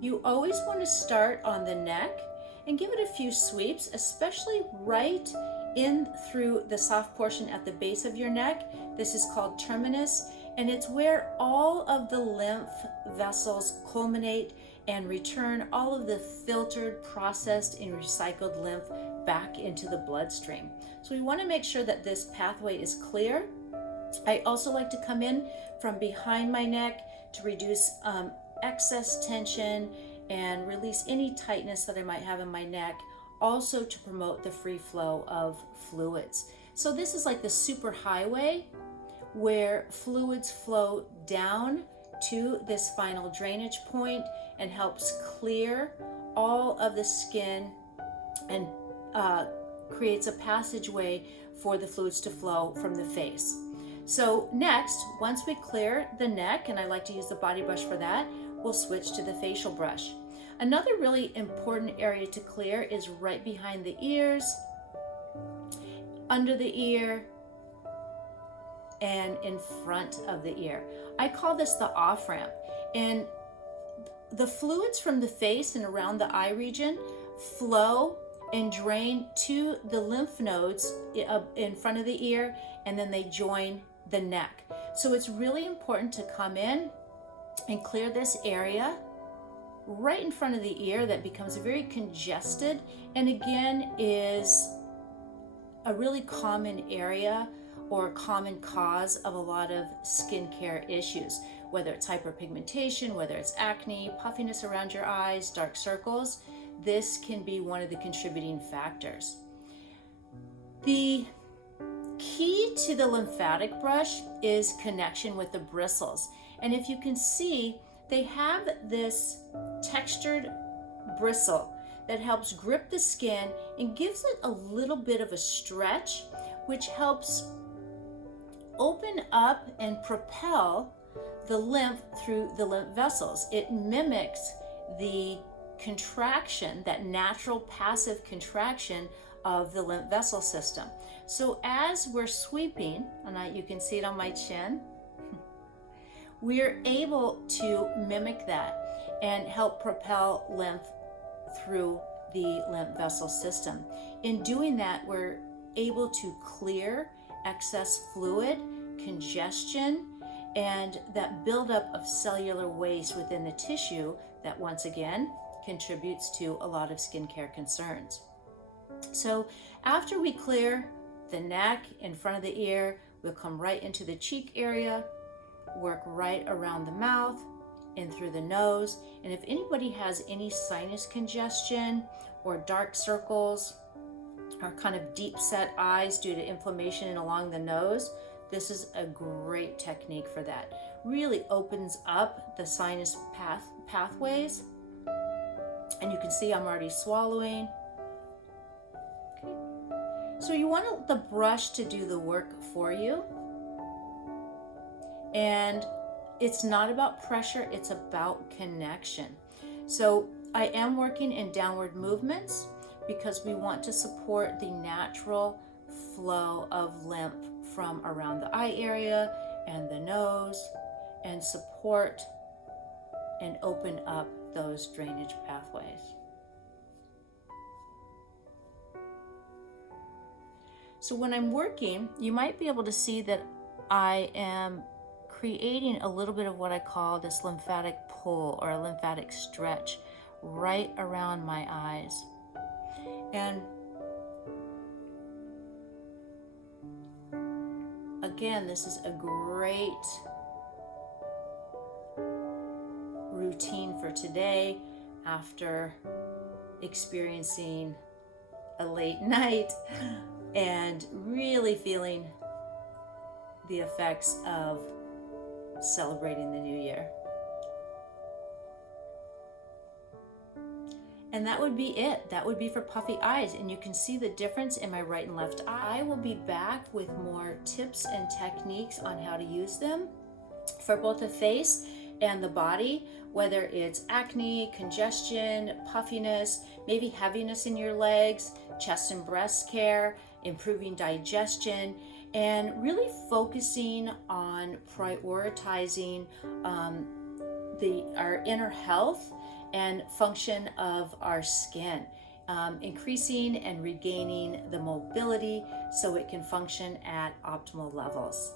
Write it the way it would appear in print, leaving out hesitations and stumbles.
You always want to start on the neck and give it a few sweeps, especially right in through the soft portion at the base of your neck. This is called terminus, and it's where all of the lymph vessels culminate and return all of the filtered, processed, and recycled lymph back into the bloodstream. So we want to make sure that this pathway is clear. I also like to come in from behind my neck to reduce excess tension and release any tightness that I might have in my neck, also to promote the free flow of fluids. So this is like the super highway where fluids flow down to this final drainage point and helps clear all of the skin and creates a passageway for the fluids to flow from the face. So next, once we clear the neck, and I like to use the body brush for that, we'll switch to the facial brush. Another really important area to clear is right behind the ears, under the ear, and in front of the ear. I call this the off-ramp. And the fluids from the face and around the eye region flow and drain to the lymph nodes in front of the ear, and then they join the neck. So it's really important to come in and clear this area right in front of the ear that becomes very congested, and again is a really common area or a common cause of a lot of skincare issues, whether it's hyperpigmentation, whether it's acne, puffiness around your eyes, dark circles. This can be one of the contributing factors. The key to the lymphatic brush is connection with the bristles. And if you can see, they have this textured bristle that helps grip the skin and gives it a little bit of a stretch, which helps open up and propel the lymph through the lymph vessels. It mimics the contraction, that natural passive contraction of the lymph vessel system. So as we're sweeping, and you can see it on my chin, we're able to mimic that and help propel lymph through the lymph vessel system. In doing that, we're able to clear excess fluid, congestion, and that buildup of cellular waste within the tissue that once again contributes to a lot of skincare concerns. So after we clear the neck in front of the ear, we'll come right into the cheek area, work right around the mouth, in through the nose. And if anybody has any sinus congestion or dark circles or kind of deep set eyes due to inflammation and along the nose, this is a great technique for that. Really opens up the sinus pathways. And you can see I'm already swallowing. Okay. So you want the brush to do the work for you. And it's not about pressure, it's about connection. So I am working in downward movements because we want to support the natural flow of lymph from around the eye area and the nose, and support and open up those drainage pathways. So when I'm working, you might be able to see that I am creating a little bit of what I call this lymphatic pull or a lymphatic stretch right around my eyes. And again, this is a great routine for today after experiencing a late night and really feeling the effects of celebrating the new year. And that would be it. That would be for puffy eyes. And you can see the difference in my right and left eye. I will be back with more tips and techniques on how to use them for both the face and the body, whether it's acne, congestion, puffiness, maybe heaviness in your legs, chest and breast care, improving digestion, and really focusing on prioritizing our inner health and function of our skin, increasing and regaining the mobility so it can function at optimal levels.